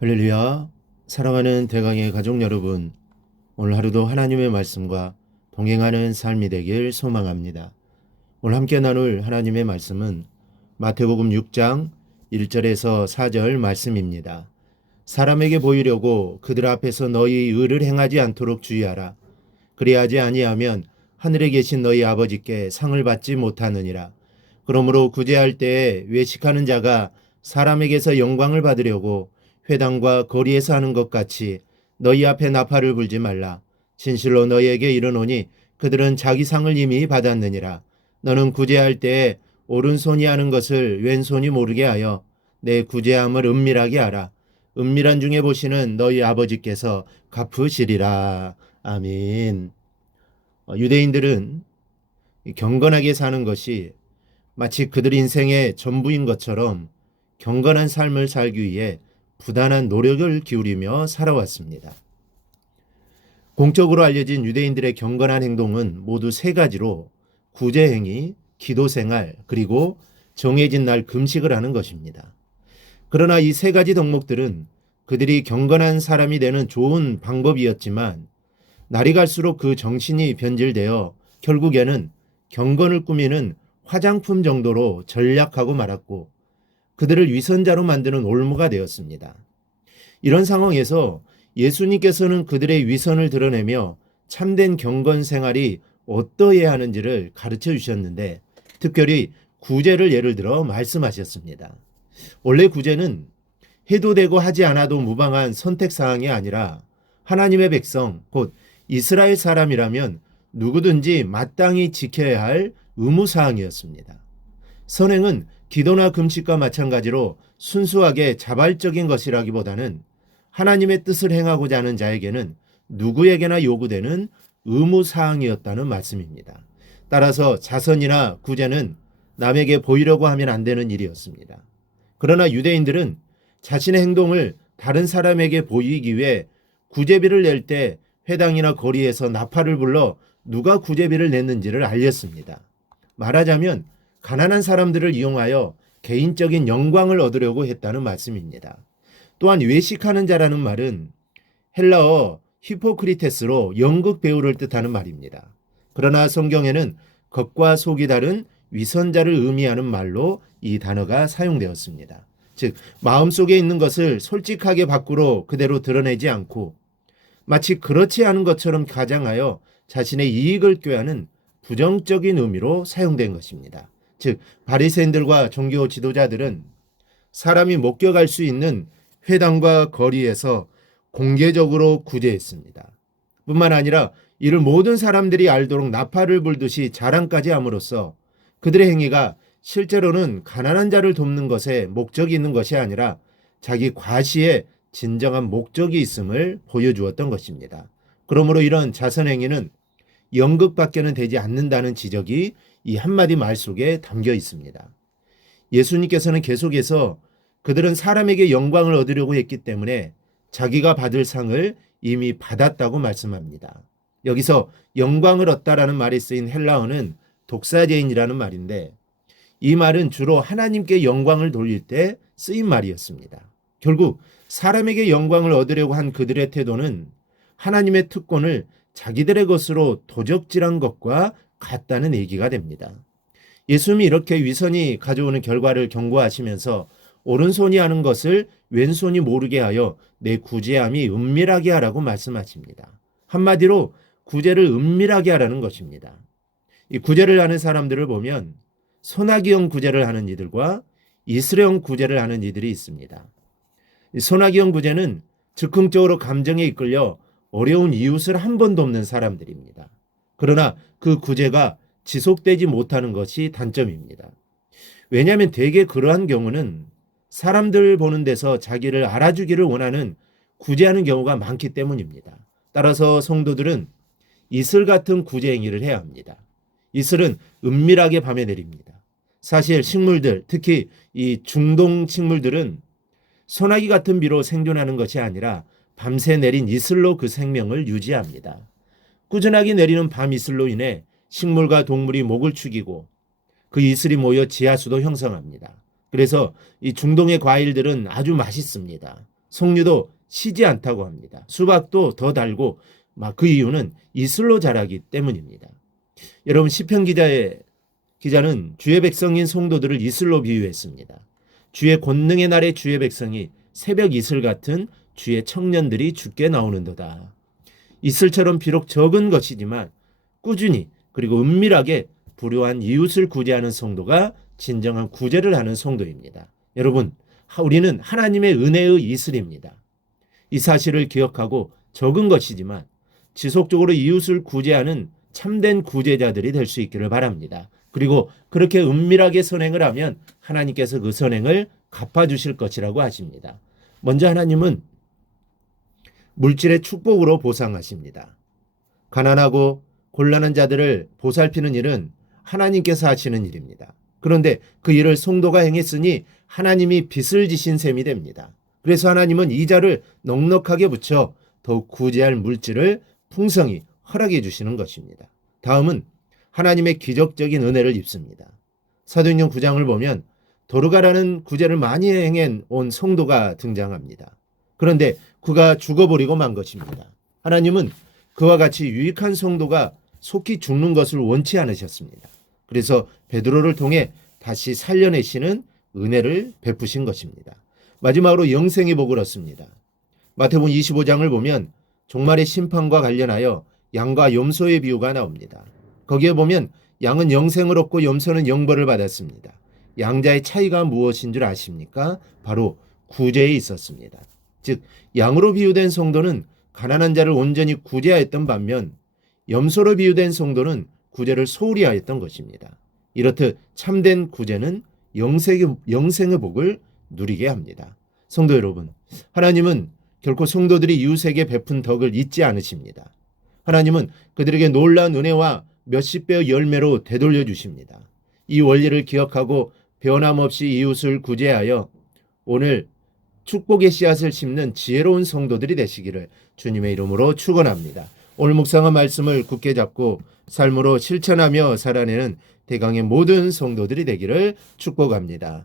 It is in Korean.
할렐루야. 사랑하는 대강의 가족 여러분, 오늘 하루도 하나님의 말씀과 동행하는 삶이 되길 소망합니다. 오늘 함께 나눌 하나님의 말씀은 마태복음 6장 1절에서 4절 말씀입니다. 사람에게 보이려고 그들 앞에서 너희 의를 행하지 않도록 주의하라. 그리하지 아니하면 하늘에 계신 너희 아버지께 상을 받지 못하느니라. 그러므로 구제할 때에 외식하는 자가 사람에게서 영광을 받으려고 회당과 거리에서 하는 것 같이 너희 앞에 나팔을 불지 말라. 진실로 너희에게 이르노니 그들은 자기 상을 이미 받았느니라. 너는 구제할 때에 오른손이 하는 것을 왼손이 모르게 하여 내 구제함을 은밀하게 하라. 은밀한 중에 보시는 너희 아버지께서 갚으시리라. 아멘. 유대인들은 경건하게 사는 것이 마치 그들 인생의 전부인 것처럼 경건한 삶을 살기 위해 부단한 노력을 기울이며 살아왔습니다. 공적으로 알려진 유대인들의 경건한 행동은 모두 세 가지로 구제행위, 기도생활, 그리고 정해진 날 금식을 하는 것입니다. 그러나 이 세 가지 덕목들은 그들이 경건한 사람이 되는 좋은 방법이었지만 날이 갈수록 그 정신이 변질되어 결국에는 경건을 꾸미는 화장품 정도로 전락하고 말았고 그들을 위선자로 만드는 올무가 되었습니다. 이런 상황에서 예수님께서는 그들의 위선을 드러내며 참된 경건 생활이 어떠해야 하는지를 가르쳐 주셨는데 특별히 구제를 예를 들어 말씀하셨습니다. 원래 구제는 해도 되고 하지 않아도 무방한 선택사항이 아니라 하나님의 백성, 곧 이스라엘 사람이라면 누구든지 마땅히 지켜야 할 의무사항이었습니다. 선행은 기도나 금식과 마찬가지로 순수하게 자발적인 것이라기보다는 하나님의 뜻을 행하고자 하는 자에게는 누구에게나 요구되는 의무사항이었다는 말씀입니다. 따라서 자선이나 구제는 남에게 보이려고 하면 안 되는 일이었습니다. 그러나 유대인들은 자신의 행동을 다른 사람에게 보이기 위해 구제비를 낼 때 회당이나 거리에서 나팔을 불러 누가 구제비를 냈는지를 알렸습니다. 말하자면 가난한 사람들을 이용하여 개인적인 영광을 얻으려고 했다는 말씀입니다. 또한 외식하는 자라는 말은 헬라어 히포크리테스로 연극 배우를 뜻하는 말입니다. 그러나 성경에는 겉과 속이 다른 위선자를 의미하는 말로 이 단어가 사용되었습니다. 즉 마음속에 있는 것을 솔직하게 밖으로 그대로 드러내지 않고 마치 그렇지 않은 것처럼 가장하여 자신의 이익을 꾀하는 부정적인 의미로 사용된 것입니다. 즉 바리새인들과 종교 지도자들은 사람이 목격할 수 있는 회당과 거리에서 공개적으로 구제했습니다. 뿐만 아니라 이를 모든 사람들이 알도록 나팔을 불듯이 자랑까지 함으로써 그들의 행위가 실제로는 가난한 자를 돕는 것에 목적이 있는 것이 아니라 자기 과시에 진정한 목적이 있음을 보여주었던 것입니다. 그러므로 이런 자선행위는 연극밖에는 되지 않는다는 지적이 이 한마디 말 속에 담겨 있습니다. 예수님께서는 계속해서 그들은 사람에게 영광을 얻으려고 했기 때문에 자기가 받을 상을 이미 받았다고 말씀합니다. 여기서 영광을 얻다라는 말이 쓰인 헬라어는 독사제인이라는 말인데 이 말은 주로 하나님께 영광을 돌릴 때 쓰인 말이었습니다. 결국 사람에게 영광을 얻으려고 한 그들의 태도는 하나님의 특권을 자기들의 것으로 도적질한 것과 같다는 얘기가 됩니다. 예수님이 이렇게 위선이 가져오는 결과를 경고하시면서 오른손이 하는 것을 왼손이 모르게 하여 내 구제함이 은밀하게 하라고 말씀하십니다. 한마디로 구제를 은밀하게 하라는 것입니다. 이 구제를 하는 사람들을 보면 소나기형 구제를 하는 이들과 이슬형 구제를 하는 이들이 있습니다. 소나기형 구제는 즉흥적으로 감정에 이끌려 어려운 이웃을 한 번 돕는 사람들입니다. 그러나 그 구제가 지속되지 못하는 것이 단점입니다. 왜냐하면 대개 그러한 경우는 사람들 보는 데서 자기를 알아주기를 원하는 구제하는 경우가 많기 때문입니다. 따라서 성도들은 이슬 같은 구제 행위를 해야 합니다. 이슬은 은밀하게 밤에 내립니다. 사실 식물들, 특히 이 중동 식물들은 소나기 같은 비로 생존하는 것이 아니라 밤새 내린 이슬로 그 생명을 유지합니다. 꾸준하게 내리는 밤 이슬로 인해 식물과 동물이 목을 축이고 그 이슬이 모여 지하수도 형성합니다. 그래서 이 중동의 과일들은 아주 맛있습니다. 석류도 시지 않다고 합니다. 수박도 더 달고 그 이유는 이슬로 자라기 때문입니다. 여러분 시편 기자는 주의 백성인 성도들을 이슬로 비유했습니다. 주의 권능의 날에 주의 백성이 새벽 이슬 같은 주의 청년들이 죽게 나오는도다. 이슬처럼 비록 적은 것이지만 꾸준히 그리고 은밀하게 불효한 이웃을 구제하는 성도가 진정한 구제를 하는 성도입니다. 여러분, 우리는 하나님의 은혜의 이슬입니다. 이 사실을 기억하고 적은 것이지만 지속적으로 이웃을 구제하는 참된 구제자들이 될 수 있기를 바랍니다. 그리고 그렇게 은밀하게 선행을 하면 하나님께서 그 선행을 갚아주실 것이라고 하십니다. 먼저 하나님은 물질의 축복으로 보상하십니다. 가난하고 곤란한 자들을 보살피는 일은 하나님께서 하시는 일입니다. 그런데 그 일을 성도가 행했으니 하나님이 빚을 지신 셈이 됩니다. 그래서 하나님은 이자를 넉넉하게 붙여 더욱 구제할 물질을 풍성히 허락해 주시는 것입니다. 다음은 하나님의 기적적인 은혜를 입습니다. 사도행전 9장을 보면 도르가라는 구제를 많이 행해 온 성도가 등장합니다. 그런데 그가 죽어버리고 만 것입니다. 하나님은 그와 같이 유익한 성도가 속히 죽는 것을 원치 않으셨습니다. 그래서 베드로를 통해 다시 살려내시는 은혜를 베푸신 것입니다. 마지막으로 영생의 복을 얻습니다. 마태복음 25장을 보면 종말의 심판과 관련하여 양과 염소의 비유가 나옵니다. 거기에 보면 양은 영생을 얻고 염소는 영벌을 받았습니다. 양자의 차이가 무엇인 줄 아십니까? 바로 구제에 있었습니다. 즉 양으로 비유된 성도는 가난한 자를 온전히 구제하였던 반면 염소로 비유된 성도는 구제를 소홀히 하였던 것입니다. 이렇듯 참된 구제는 영생의 복을 누리게 합니다. 성도 여러분, 하나님은 결코 성도들이 이웃에게 베푼 덕을 잊지 않으십니다. 하나님은 그들에게 놀라운 은혜와 몇십 배의 열매로 되돌려 주십니다. 이 원리를 기억하고 변함없이 이웃을 구제하여 오늘 축복의 씨앗을 심는 지혜로운 성도들이 되시기를 주님의 이름으로 축원합니다. 오늘 묵상한 말씀을 굳게 잡고 삶으로 실천하며 살아내는 대강의 모든 성도들이 되기를 축복합니다.